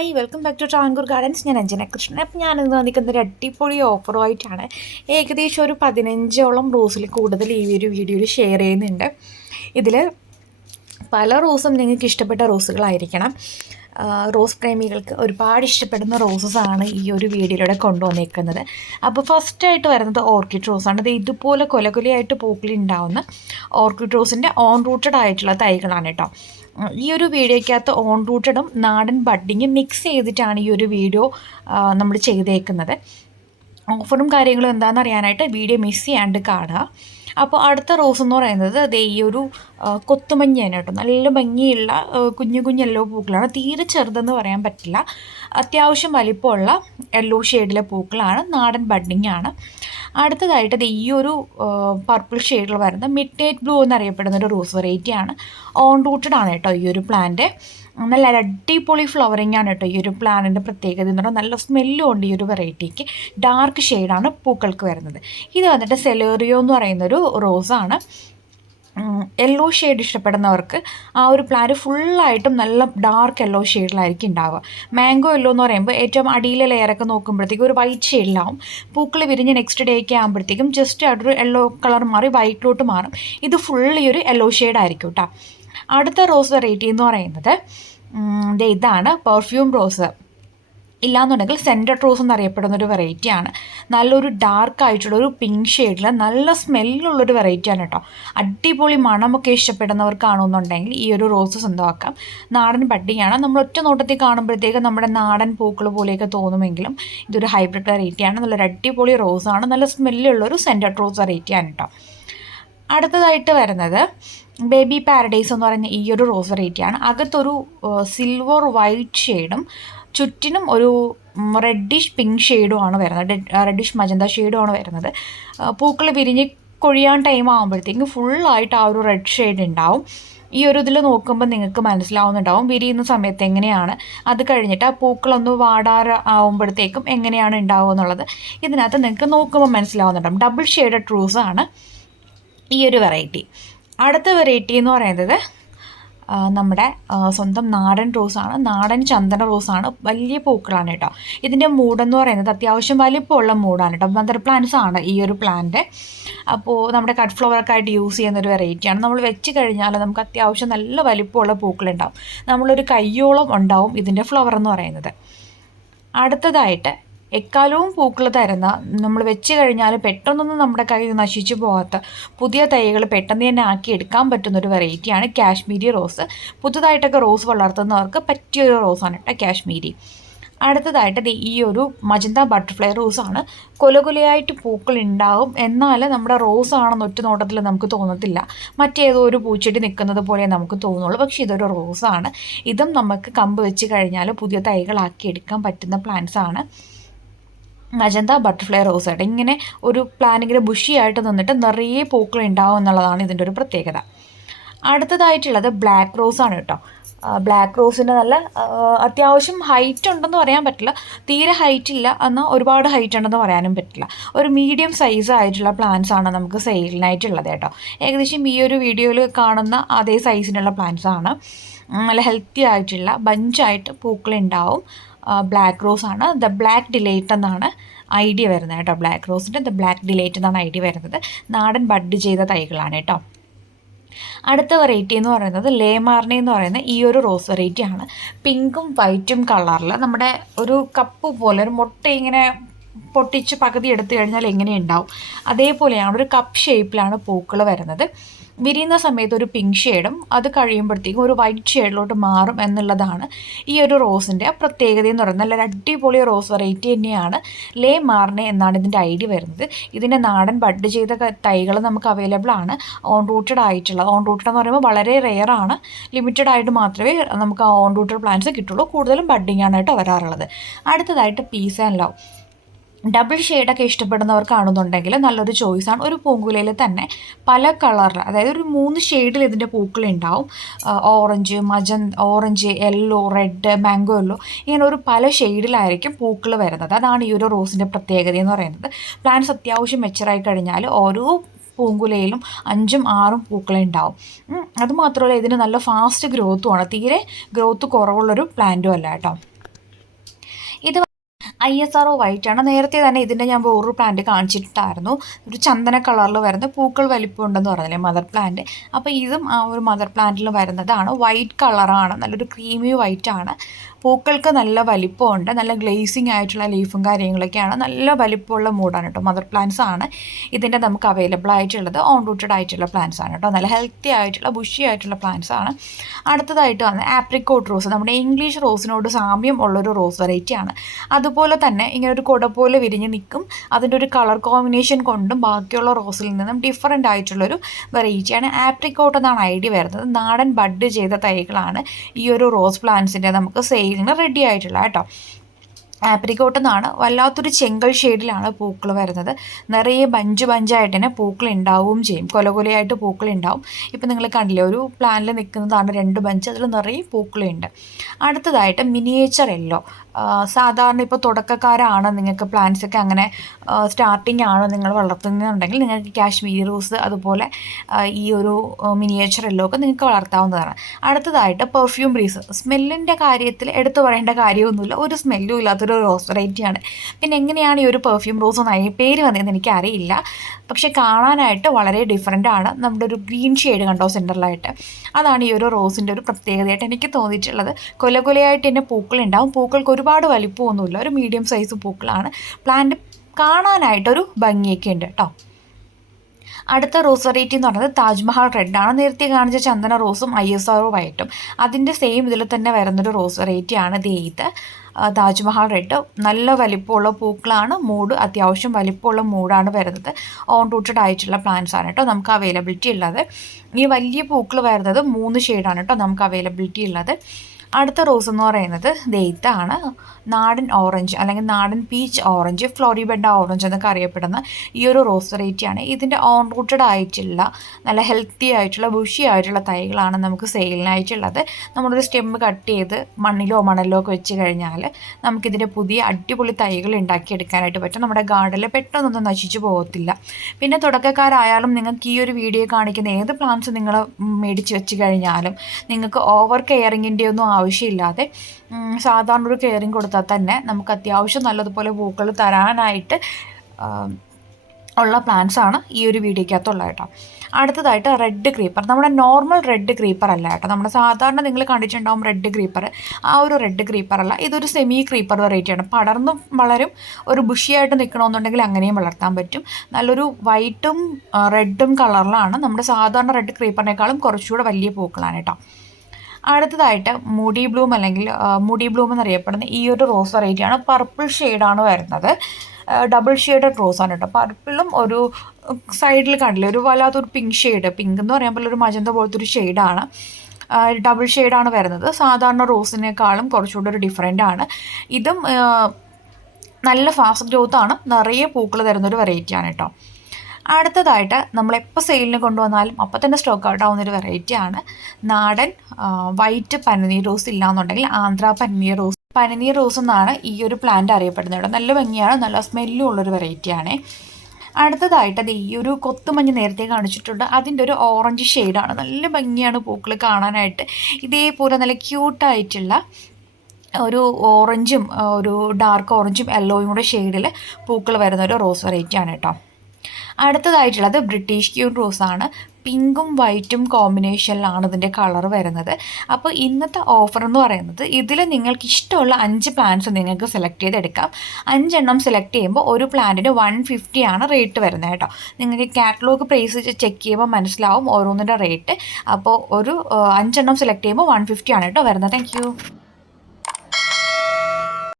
Hi welcome back to Travancore gardens ഞാൻ അഞ്ജന കൃഷ്ണൻ. അപ്പം ഞാനിന്ന് വന്നിരിക്കുന്ന ഒരു അടിപൊളി ഓഫറുമായിട്ടാണ്. ഏകദേശം ഒരു പതിനഞ്ചോളം റോസിൽ കൂടുതൽ ഈ ഒരു വീഡിയോയിൽ ഷെയർ ചെയ്യുന്നുണ്ട്. ഇതിൽ പല റോസും നിങ്ങൾക്ക് ഇഷ്ടപ്പെട്ട റോസുകളായിരിക്കണം. റോസ് പ്രേമികൾക്ക് ഒരുപാട് ഇഷ്ടപ്പെടുന്ന റോസസ് ആണ് ഈ ഒരു വീഡിയോയിലൂടെ കൊണ്ടുവന്നേക്കുന്നത്. അപ്പോൾ ഫസ്റ്റായിട്ട് വരുന്നത് ഓർക്കിഡ് റോസാണ് ഇത് ഇതുപോലെ കൊലകൊലയായിട്ട് പൂക്കളുണ്ടാവുന്ന ഓർക്കിഡ് റോസിന്റെ ഓൺ റൂട്ടഡ് ആയിട്ടുള്ള തൈകളാണ് കേട്ടോ. ഈ ഒരു വീഡിയോയ്ക്കകത്ത് ഓൺ റൂട്ടഡും നാടൻ ബഡ്ഡിങ്ങും മിക്സ് ചെയ്തിട്ടാണ് ഈ ഒരു വീഡിയോ നമ്മൾ ചെയ്തേക്കുന്നത്. ഓഫറും കാര്യങ്ങളും എന്താണെന്ന് അറിയാനായിട്ട് വീഡിയോ മിസ് ചെയ്യാണ്ട് കാണുക. അപ്പോൾ അടുത്ത റോസ് എന്ന് പറയുന്നത് അതേ ഈ ഒരു കൊത്തുമഞ്ഞയാണ് കേട്ടോ. നല്ല ഭംഗിയുള്ള കുഞ്ഞു കുഞ്ഞു യെല്ലോ പൂക്കളാണ്. തീരെ ചെറുതെന്ന് പറയാൻ പറ്റില്ല. അത്യാവശ്യം വലിപ്പമുള്ള യെല്ലോ ഷെയ്ഡിലെ പൂക്കളാണ്. നാടൻ ബഡ്ഡിങ് ആണ്. അടുത്തതായിട്ട് ദേ ഈ ഒരു പർപ്പിൾ ഷെയ്ഡിൽ വരുന്ന മിഡ് നൈറ്റ് ബ്ലൂ എന്നറിയപ്പെടുന്ന ഒരു റോസ് വെറൈറ്റി ആണ്. ഓൺ റൂട്ടഡ് ആണ് കേട്ടോ ഈ ഒരു പ്ലാന്റ് നല്ല അടിപൊളി ഫ്ലവറിങ് ആണ് കേട്ടോ ഈ ഒരു പ്ലാനിന്റെ പ്രത്യേകത എന്ന് പറഞ്ഞാൽ നല്ല സ്മെല്ലും ഉണ്ട് ഈ ഒരു വെറൈറ്റിക്ക് ഡാർക്ക് ഷെയ്ഡാണ് പൂക്കൾക്ക് വരുന്നത്. ഇത് വന്നിട്ട് സെലേറിയോ എന്ന് പറയുന്നൊരു റോസാണ് യെല്ലോ ഷെയ്ഡ് ഇഷ്ടപ്പെടുന്നവർക്ക് ആ ഒരു പ്ലാന്റ് ഫുള്ളായിട്ടും നല്ല ഡാർക്ക് യെല്ലോ ഷെയ്ഡിലായിരിക്കും ഉണ്ടാവുക. മാംഗോ യെല്ലോ എന്ന് പറയുമ്പോൾ ഏറ്റവും അടിയിലെ ലെയറൊക്കെ നോക്കുമ്പോഴത്തേക്കും ഒരു വൈറ്റ് ഷെയ്ഡിലാവും പൂക്കൾ വിരിഞ്ഞ് നെക്സ്റ്റ് ഡേ ഡേക്ക് ആകുമ്പോഴത്തേക്കും ജസ്റ്റ് അതൊരു യെല്ലോ കളർ മാറി വൈറ്റിലോട്ട് മാറും. ഇത് ഫുൾ ഈ ഒരു യെല്ലോ ഷെയ്ഡായിരിക്കും കേട്ടോ. അടുത്ത റോസ് വെറൈറ്റി എന്ന് പറയുന്നത് ഇതാണ് പെർഫ്യൂം റോസ് ഇല്ലാന്നുണ്ടെങ്കിൽ സെന്റഡ് റോസ് എന്നറിയപ്പെടുന്ന ഒരു വെറൈറ്റിയാണ് നല്ലൊരു ഡാർക്ക് ആയിട്ടുള്ള ഒരു പിങ്ക് ഷെയ്ഡിൽ നല്ല സ്മെല്ലുള്ളൊരു വെറൈറ്റിയാണ് കേട്ടോ അടിപൊളി മണമൊക്കെ ഇഷ്ടപ്പെടുന്നവർക്കാണെന്നുണ്ടെങ്കിൽ ഈ ഒരു റോസ് സ്വന്തമാക്കാം. നാടൻ പട്ടിയാണ്. നമ്മൾ ഒറ്റ നോട്ടത്തിൽ കാണുമ്പോഴത്തേക്ക് നമ്മുടെ നാടൻ പൂക്കൾ പോലെയൊക്കെ തോന്നുമെങ്കിലും ഇതൊരു ഹൈബ്രിഡ് വെറൈറ്റിയാണ് നല്ലൊരു അടിപൊളി റോസാണ് നല്ല സ്മെല്ലുള്ളൊരു സെന്റഡ് റോസ് വെറൈറ്റിയാണ് കേട്ടോ അടുത്തതായിട്ട് വരുന്നത് ബേബി പാരഡൈസ് എന്ന് പറയുന്ന ഈ ഒരു റോസ് വെറൈറ്റിയാണ് അകത്തൊരു സിൽവർ വൈറ്റ് ഷെയ്ഡും ചുറ്റിനും ഒരു റെഡിഷ് പിങ്ക് ഷെയ്ഡും ആണ് വരുന്നത്. റെഡിഷ് മജന്ത ഷെയ്ഡും ആണ് വരുന്നത്. പൂക്കൾ വിരിഞ്ഞ് കൊഴിയാൻ ടൈം ആകുമ്പോഴത്തേക്കും ഫുള്ളായിട്ട് ആ ഒരു റെഡ് ഷെയ്ഡ് ഉണ്ടാവും. ഈ ഒരു ഇതിൽ നോക്കുമ്പോൾ നിങ്ങൾക്ക് മനസ്സിലാവുന്നുണ്ടാവും വിരിയുന്ന സമയത്ത് എങ്ങനെയാണ്. അത് കഴിഞ്ഞിട്ട് ആ പൂക്കളൊന്ന് വാടാറ് ആവുമ്പോഴത്തേക്കും എങ്ങനെയാണ് ഉണ്ടാവുക എന്നുള്ളത്. ഇതിനകത്ത് നിങ്ങൾക്ക് നോക്കുമ്പോൾ മനസ്സിലാവുന്നുണ്ടാവും. ഡബിൾ ഷെയ്ഡഡ് ട്രൂസാണ് ഈ ഒരു വെറൈറ്റി അടുത്ത വെറൈറ്റി എന്ന് പറയുന്നത് നമ്മുടെ സ്വന്തം നാടൻ റോസാണ് നാടൻ ചന്ദന റോസാണ് വലിയ പൂക്കളാണ് കേട്ടോ. ഇതിന്റെ മൂടെന്ന് പറയുന്നത് അത്യാവശ്യം വലിപ്പമുള്ള മൂടാണ് കേട്ടോ. മദർ പ്ലാന്റ്സ് ആണ് ഈ ഒരു പ്ലാന്റ് അപ്പോൾ നമ്മുടെ കട്ട് ഫ്ലവറൊക്കെ ആയിട്ട് യൂസ് ചെയ്യുന്ന ഒരു വെറൈറ്റിയാണ് നമ്മൾ വെച്ച് കഴിഞ്ഞാൽ നമുക്ക് അത്യാവശ്യം നല്ല വലിപ്പമുള്ള പൂക്കളുണ്ടാവും. നമ്മളൊരു കയ്യോളം ഉണ്ടാവും ഇതിന്റെ ഫ്ലവർ എന്ന് പറയുന്നത്. അടുത്തതായിട്ട് എക്കാലവും പൂക്കൾ തരുന്ന നമ്മൾ വെച്ച് കഴിഞ്ഞാൽ പെട്ടെന്നൊന്നും നമ്മുടെ കയ്യിൽ നശിച്ചു പോകാത്ത പുതിയ തൈകൾ പെട്ടെന്ന് തന്നെ ആക്കി എടുക്കാൻ പറ്റുന്ന ഒരു വെറൈറ്റിയാണ് കാശ്മീരി റോസ്. പുതുതായിട്ടൊക്കെ റോസ് വളർത്തുന്നവർക്ക് പറ്റിയൊരു റോസാണ് കേട്ടോ കാശ്മീരി. അടുത്തതായിട്ട് ഈ ഒരു മജന്ത ബട്ടർഫ്ലൈ റോസാണ് കൊലകൊലയായിട്ട് പൂക്കൾ ഉണ്ടാവും. എന്നാൽ നമ്മുടെ റോസ് ആണെന്ന് ഒറ്റ നോട്ടത്തിൽ നമുക്ക് തോന്നത്തില്ല. മറ്റേതോ ഒരു പൂച്ചെടി നിൽക്കുന്നത് പോലെ നമുക്ക് തോന്നുള്ളൂ. പക്ഷേ ഇതൊരു റോസാണ് ഇതും നമുക്ക് കമ്പ് വെച്ച് കഴിഞ്ഞാൽ പുതിയ തൈകളാക്കി എടുക്കാൻ പറ്റുന്ന പ്ലാന്റ്സ് ആണ്. മജന്ത ബട്ടർഫ്ലൈ റോസ് ആയിട്ട് ഇങ്ങനെ ഒരു പ്ലാൻ ഇങ്ങനെ ബുഷിയായിട്ട് നിന്നിട്ട് നിറയെ പൂക്കൾ ഉണ്ടാവും എന്നുള്ളതാണ് ഇതിന്റെ ഒരു പ്രത്യേകത. അടുത്തതായിട്ടുള്ളത് ബ്ലാക്ക് റോസ് ആണ് കേട്ടോ. ബ്ലാക്ക് റോസിന് നല്ല അത്യാവശ്യം ഹൈറ്റ് ഉണ്ടെന്ന് പറയാൻ പറ്റില്ല. തീരെ ഹൈറ്റ് ഇല്ല എന്നാൽ ഒരുപാട് ഹൈറ്റ് ഉണ്ടെന്ന് പറയാനും പറ്റില്ല. ഒരു മീഡിയം സൈസ് ആയിട്ടുള്ള പ്ലാന്റ്സ് ആണ് നമുക്ക് സെയിലിനായിട്ടുള്ളത് കേട്ടോ. ഏകദേശം ഈ ഒരു വീഡിയോയിൽ കാണുന്ന അതേ സൈസിനുള്ള പ്ലാന്റ്സ് ആണ്. നല്ല ഹെൽത്തി ആയിട്ടുള്ള ബഞ്ചായിട്ട് പൂക്കളുണ്ടാവും ബ്ലാക്ക് റോസ് ആണ്. ദ ബ്ലാക്ക് ഡിലേറ്റ് എന്നാണ് ഐഡിയ വരുന്നത് കേട്ടോ. ബ്ലാക്ക് റോസിന്റെ ദ ബ്ലാക്ക് ഡിലേറ്റ് എന്നാണ് ഐഡിയ വരുന്നത്. നാടൻ ബഡ് ചെയ്ത തൈകളാണ് കേട്ടോ. അടുത്ത വെറൈറ്റി എന്ന് പറയുന്നത് ലേമാർണി എന്ന് പറയുന്ന ഈ ഒരു റോസ് വെറൈറ്റി ആണ്. പിങ്കും വൈറ്റും കളറിൽ നമ്മുടെ ഒരു കപ്പ് പോലെ ഒരു മുട്ട ഇങ്ങനെ പൊട്ടിച്ച് പകുതി എടുത്തു കഴിഞ്ഞാൽ എങ്ങനെ ഉണ്ടാവും? അതേപോലെയാണ് ഒരു കപ്പ് ഷേപ്പിലാണ് പൂക്കൾ വരുന്നത്. വിരിയുന്ന സമയത്ത് ഒരു പിങ്ക് ഷെയ്ഡും അത് കഴിയുമ്പോഴത്തേക്കും ഒരു വൈറ്റ് ഷെയ്ഡിലോട്ട് മാറും എന്നുള്ളതാണ് ഈ ഒരു റോസിന്റെ പ്രത്യേകത എന്ന് പറയുന്നത്. നല്ലൊരു അടിപൊളി റോസ് വെറൈറ്റി തന്നെയാണ്. ലേ മാർണെ എന്നാണ് ഇതിന്റെ ഐഡിയ വരുന്നത്. ഇതിന്റെ നാടൻ ബഡ് ചെയ്ത തൈകൾ നമുക്ക് അവൈലബിൾ ആണ്. ഓൺ റൂട്ടഡ് ആയിട്ടുള്ള ഓൺ റൂട്ടഡ് എന്ന് പറയുമ്പോൾ വളരെ റെയർ ആണ്. ലിമിറ്റഡ് ആയിട്ട് മാത്രമേ നമുക്ക് ഓൺ റൂട്ടഡ് പ്ലാന്റ്സ് കിട്ടുള്ളൂ. കൂടുതലും ബഡിങ് ആണ് വരാറുള്ളത്. അടുത്തതായിട്ട് പീസ് ആൻഡ് ലവ് ഡബിൾ ഷെയ്ഡൊക്കെ ഇഷ്ടപ്പെടുന്നവർക്കാണെന്നുണ്ടെങ്കിൽ നല്ലൊരു ചോയ്സാണ് ഒരു പൂങ്കുലയിൽ തന്നെ പല കളറിൽ അതായത് ഒരു മൂന്ന് ഷെയ്ഡിൽ ഇതിന്റെ പൂക്കൾ ഉണ്ടാവും orange മജൻ orange yellow red mango yellow ഇങ്ങനെ ഒരു പല ഷെയ്ഡിലായിരിക്കും പൂക്കൾ വരുന്നത്. അതാണ് ഈ ഒരു റോസിന്റെ പ്രത്യേകത എന്ന് പറയുന്നത്. പ്ലാന്റ്സ് അത്യാവശ്യം മെച്ചറായി കഴിഞ്ഞാൽ ഓരോ പൂങ്കുലയിലും അഞ്ചും ആറും പൂക്കളെ ഉണ്ടാവും അതുമാത്രമല്ല ഇതിന് നല്ല ഫാസ്റ്റ് ഗ്രോത്തുമാണ് തീരെ ഗ്രോത്ത് കുറവുള്ളൊരു പ്ലാന്റും അല്ല കേട്ടോ. I S R O white ആണ് നേരത്തെ തന്നെ ഇതിന്റെ ഞാൻ വേറൊരു പ്ലാന്റ് കാണിച്ചിട്ടുണ്ടായിരുന്നു. ഒരു ചന്ദന കളറിൽ വരുന്ന പൂക്കൾ വലിപ്പം ഉണ്ടെന്ന് പറഞ്ഞില്ലേ മദർ പ്ലാന്റ് അപ്പോൾ ഇതും ആ ഒരു മദർ പ്ലാന്റിൽ വരുന്നതാണ്. വൈറ്റ് കളറാണ് നല്ലൊരു ക്രീമി വൈറ്റ് ആണ്. പൂക്കൾക്ക് നല്ല വലിപ്പമുണ്ട്. നല്ല ഗ്ലേസിങ് ആയിട്ടുള്ള ലീഫും കാര്യങ്ങളൊക്കെയാണ്. നല്ല വലിപ്പമുള്ള മൂടാണ് കേട്ടോ മദർ പ്ലാന്റ്സ് ആണ്. ഇതിന്റെ നമുക്ക് അവൈലബിൾ ആയിട്ടുള്ളത് ഓൺ റൂട്ടഡ് ആയിട്ടുള്ള പ്ലാന്റ്സ് ആണ് കേട്ടോ നല്ല ഹെൽത്തി ആയിട്ടുള്ള ബുഷി ആയിട്ടുള്ള പ്ലാന്റ്സ് ആണ്. അടുത്തതായിട്ട് വന്ന് ആപ്രിക്കോട്ട് റോസ് നമ്മുടെ ഇംഗ്ലീഷ് റോസിനോട് സാമ്യം ഉള്ളൊരു റോസ് വെറൈറ്റി ആണ്. അതുപോലെ തന്നെ ഇങ്ങനെ ഒരു കുട പോലെ വിരിഞ്ഞ് നിൽക്കും. അതിന്റെ ഒരു കളർ കോമ്പിനേഷൻ കൊണ്ടും ബാക്കിയുള്ള റോസിൽ നിന്നും ഡിഫറെന്റ് ആയിട്ടുള്ളൊരു വെറൈറ്റിയാണ് ആപ്രിക്കോട്ട് എന്നാണ് ഐഡിയ വരുന്നത്. നാടൻ ബഡ് ചെയ്ത തൈകളാണ് ഈ ഒരു റോസ് പ്ലാന്റ്സിന്റെ നമുക്ക് സെയിലിന് റെഡി ആയിട്ടുള്ള കേട്ടോ. ആപ്രിക്കോട്ട് എന്നാണ് വല്ലാത്തൊരു ചെങ്കൽ ഷെയ്ഡിലാണ് പൂക്കൾ വരുന്നത്. നിറയെ ബഞ്ച് ബഞ്ചായിട്ട് തന്നെ പൂക്കൾ ഉണ്ടാവുകയും ചെയ്യും. കൊല കൊലയായിട്ട് പൂക്കൾ ഉണ്ടാവും. ഇപ്പം നിങ്ങൾ കണ്ടില്ലേ ഒരു പ്ലാനിൽ നിൽക്കുന്നതാണ് രണ്ട് ബഞ്ച്. അതിൽ നിറയെ പൂക്കളുണ്ട്. അടുത്തതായിട്ട് മിനിയേച്ചർ യെല്ലോ. സാധാരണ ഇപ്പോൾ തുടക്കക്കാരാണ് നിങ്ങൾക്ക് പ്ലാന്റ്സ് ഒക്കെ അങ്ങനെ സ്റ്റാർട്ടിംഗ് ആണ് നിങ്ങൾ വളർത്തുന്നുണ്ടെങ്കിൽ നിങ്ങൾക്ക് കാശ്മീരി റോസ് അതുപോലെ ഈ ഒരു മിനിയേച്ചർ എല്ലോ ഒക്കെ നിങ്ങൾക്ക് വളർത്താവുന്നതാണ്. അടുത്തതായിട്ട് പെർഫ്യൂം ബ്രീസ് സ്മെല്ലിന്റെ കാര്യത്തിൽ എടുത്തു പറയേണ്ട കാര്യമൊന്നുമില്ല. ഒരു സ്മെല്ലും ഇല്ലാത്തൊരു റോസ് വെറൈറ്റിയാണ് പിന്നെ എങ്ങനെയാണ് ഈ ഒരു പെർഫ്യൂം റോസ് എന്നായി പേര് വന്നതെന്ന് എനിക്കറിയില്ല. പക്ഷെ കാണാനായിട്ട് വളരെ ഡിഫറെന്റ് ആണ്. നമ്മുടെ ഒരു ഗ്രീൻ ഷെയ്ഡ് കണ്ടോ സെന്ററിലായിട്ട് അതാണ് ഈ ഒരു റോസിന്റെ ഒരു പ്രത്യേകതയായിട്ട് എനിക്ക് തോന്നിയിട്ടുള്ളത്. കൊല കൊലയായിട്ട് തന്നെ പൂക്കളുണ്ടാവും പൂക്കൾക്ക് ഒരുപാട് വലിപ്പമൊന്നുമില്ല. ഒരു മീഡിയം സൈസ് പൂക്കളാണ്. പ്ലാന്റ് കാണാനായിട്ടൊരു ഭംഗിയൊക്കെ ഉണ്ട് കേട്ടോ അടുത്ത റോസ് വെറൈറ്റി എന്ന് പറയുന്നത് താജ്മഹൽ റെഡാണ് നേരത്തെ കാണിച്ച ചന്ദന റോസും ഐ എസ് ആർ വൈറ്റും അതിന്റെ സെയിം ഇതിൽ തന്നെ വരുന്നൊരു റോസ് വെറൈറ്റിയാണ് ഇത്. താജ്മഹൽ റെഡ് നല്ല വലിപ്പമുള്ള പൂക്കളാണ്. മൂഡ് അത്യാവശ്യം വലിപ്പമുള്ള മൂഡാണ് വരുന്നത്. ഓൺ റൂട്ടഡ് ആയിട്ടുള്ള പ്ലാന്റ്സ് ആണ് കേട്ടോ നമുക്ക് അവൈലബിലിറ്റി ഉള്ളത്. ഈ വലിയ പൂക്കൾ വരുന്നത് മൂന്ന് ഷെയ്ഡാണ് കേട്ടോ നമുക്ക് അവൈലബിലിറ്റി ഉള്ളത്. അടുത്ത റോസ് എന്ന് പറയുന്നത് ദെയ്ത്താണ് നാടൻ ഓറഞ്ച് അല്ലെങ്കിൽ നാടൻ പീച്ച് ഓറഞ്ച് ഫ്ലോറിബെഡ ഓറഞ്ച് എന്നൊക്കെ അറിയപ്പെടുന്ന ഈ ഒരു റോസ് വെറൈറ്റിയാണ് ഇതിന്റെ ഓൺ റൂട്ടഡ് ആയിട്ടുള്ള നല്ല ഹെൽത്തി ആയിട്ടുള്ള ബുഷി ആയിട്ടുള്ള തൈകളാണ് നമുക്ക് സെയിലിനായിട്ടുള്ളത് നമ്മളൊരു സ്റ്റെമ്മ് കട്ട് ചെയ്ത് മണ്ണിലോ മണലിലോ ഒക്കെ വെച്ച് കഴിഞ്ഞാൽ നമുക്കിതിന്റെ പുതിയ അടിപൊളി തൈകൾ ഉണ്ടാക്കിയെടുക്കാനായിട്ട് പറ്റും. നമ്മുടെ ഗാർഡനിൽ പെട്ടെന്നൊന്നും നശിച്ചു പോകത്തില്ല. പിന്നെ തുടക്കക്കാരായാലും നിങ്ങൾക്ക് ഈ ഒരു വീഡിയോ കാണിക്കുന്ന ഏത് പ്ലാന്റ്സ് നിങ്ങൾ മേടിച്ച് വെച്ച് കഴിഞ്ഞാലും നിങ്ങൾക്ക് ഓവർ കെയറിങ്ങിന്റെ ഒന്നും ആവശ്യമില്ലാതെ സാധാരണ ഒരു കെയറിങ് കൊടുത്താൽ തന്നെ നമുക്ക് അത്യാവശ്യം നല്ലതുപോലെ പൂക്കൾ തരാനായിട്ട് ഉള്ള പ്ലാന്റ്സ് ആണ് ഈ ഒരു വീഡിയോക്കകത്തുള്ളത് കേട്ടോ. അടുത്തതായിട്ട് റെഡ് ക്രീപ്പർ നമ്മുടെ നോർമൽ റെഡ് ക്രീപ്പർ അല്ല കേട്ടോ. നമ്മുടെ സാധാരണ നിങ്ങൾ കണ്ടിട്ടുണ്ടാവും റെഡ് ക്രീപ്പർ ആ ഒരു റെഡ് ക്രീപ്പർ അല്ല. ഇതൊരു സെമി ക്രീപ്പർ വെറൈറ്റിയാണ് പടർന്നും വളരും ഒരു ബുഷിയായിട്ട് നിൽക്കണമെന്നുണ്ടെങ്കിൽ അങ്ങനെയും വളർത്താൻ പറ്റും. നല്ലൊരു വൈറ്റും റെഡും കളറിലാണ് നമ്മുടെ സാധാരണ റെഡ് ക്രീപ്പറിനേക്കാളും കുറച്ചുകൂടെ വലിയ പൂക്കളാണ് കേട്ടോ. അടുത്തതായിട്ട് മുടി ബ്ലൂം അല്ലെങ്കിൽ മുടി ബ്ലൂം എന്നറിയപ്പെടുന്ന ഈ ഒരു റോസ് വെറൈറ്റിയാണ് പർപ്പിൾ ഷെയ്ഡാണ് വരുന്നത്. ഡബിൾ ഷെയ്ഡഡ് ആണ് കേട്ടോ. പർപ്പിളും ഒരു സൈഡിൽ കണ്ടില്ല ഒരു വല്ലാത്തൊരു പിങ്ക് ഷെയ്ഡ് പിങ്ക് എന്ന് പറയുമ്പോൾ ഒരു മജന്ത പോലത്തെ ഒരു ഷെയ്ഡാണ് ഡബിൾ ഷെയ്ഡാണ് വരുന്നത്. സാധാരണ റോസിനേക്കാളും കുറച്ചുകൂടി ഒരു ഡിഫറെന്റ് ആണ്. ഇതും നല്ല ഫാസ്റ്റ് ഗ്രോത്ത് ആണ്. നിറയെ പൂക്കൾ തരുന്നൊരു വെറൈറ്റിയാണ് കേട്ടോ. അടുത്തതായിട്ട് നമ്മൾ എപ്പോൾ സെയിലിന് കൊണ്ടുവന്നാലും അപ്പം തന്നെ സ്റ്റോക്ക് ഔട്ട് ആവുന്ന ഒരു വെറൈറ്റിയാണ് നാടൻ വൈറ്റ് പനിനീർ റോസ് ഇല്ലാന്നുണ്ടെങ്കിൽ ആന്ധ്ര പനിനീർ റോസ് പനിനീർ റോസ് എന്നാണ് ഈ ഒരു പ്ലാന്റ് അറിയപ്പെടുന്നത് നല്ല ഭംഗിയാണ് നല്ല സ്മെല്ലും ഉള്ളൊരു വെറൈറ്റിയാണേ അടുത്തതായിട്ട് അത് ഈ ഒരു കൊത്തുമഞ്ഞ് നേരത്തെ കാണിച്ചിട്ടുണ്ട്. അതിന്റെ ഒരു ഓറഞ്ച് ഷെയ്ഡാണ് നല്ല ഭംഗിയാണ് പൂക്കൾ കാണാനായിട്ട്. ഇതേപോലെ നല്ല ക്യൂട്ടായിട്ടുള്ള ഒരു ഓറഞ്ചും ഒരു ഡാർക്ക് ഓറഞ്ചും യെല്ലോയും കൂടെ ഷെയ്ഡിൽ പൂക്കൾ വരുന്ന ഒരു റോസ് വെറൈറ്റിയാണ് കേട്ടോ. അടുത്തതായിട്ടുള്ളത് ബ്രിട്ടീഷ് ക്യൂൺ ആണ്. പിങ്കും വൈറ്റും കോമ്പിനേഷനിലാണ് ഇതിന്റെ കളർ വരുന്നത്. അപ്പോൾ ഇന്നത്തെ ഓഫർ എന്ന് പറയുന്നത് ഇതിൽ നിങ്ങൾക്ക് ഇഷ്ടമുള്ള അഞ്ച് പ്ലാന്റ്സ് നിങ്ങൾക്ക് സെലക്ട് ചെയ്തെടുക്കാം. അഞ്ചെണ്ണം സെലക്ട് ചെയ്യുമ്പോൾ ഒരു പ്ലാന്റിന് വൺ ഫിഫ്റ്റി ആണ് റേറ്റ് വരുന്നത് കേട്ടോ. നിങ്ങൾക്ക് കാറ്റലോഗ് പ്രൈസ് ചെക്ക് ചെയ്യുമ്പോൾ മനസ്സിലാവും ഓരോന്നിന്റെ റേറ്റ് അപ്പോൾ ഒരു അഞ്ചെണ്ണം സെലക്ട് ചെയ്യുമ്പോൾ വൺ ഫിഫ്റ്റി ആണ് കേട്ടോ വരുന്നത്. താങ്ക്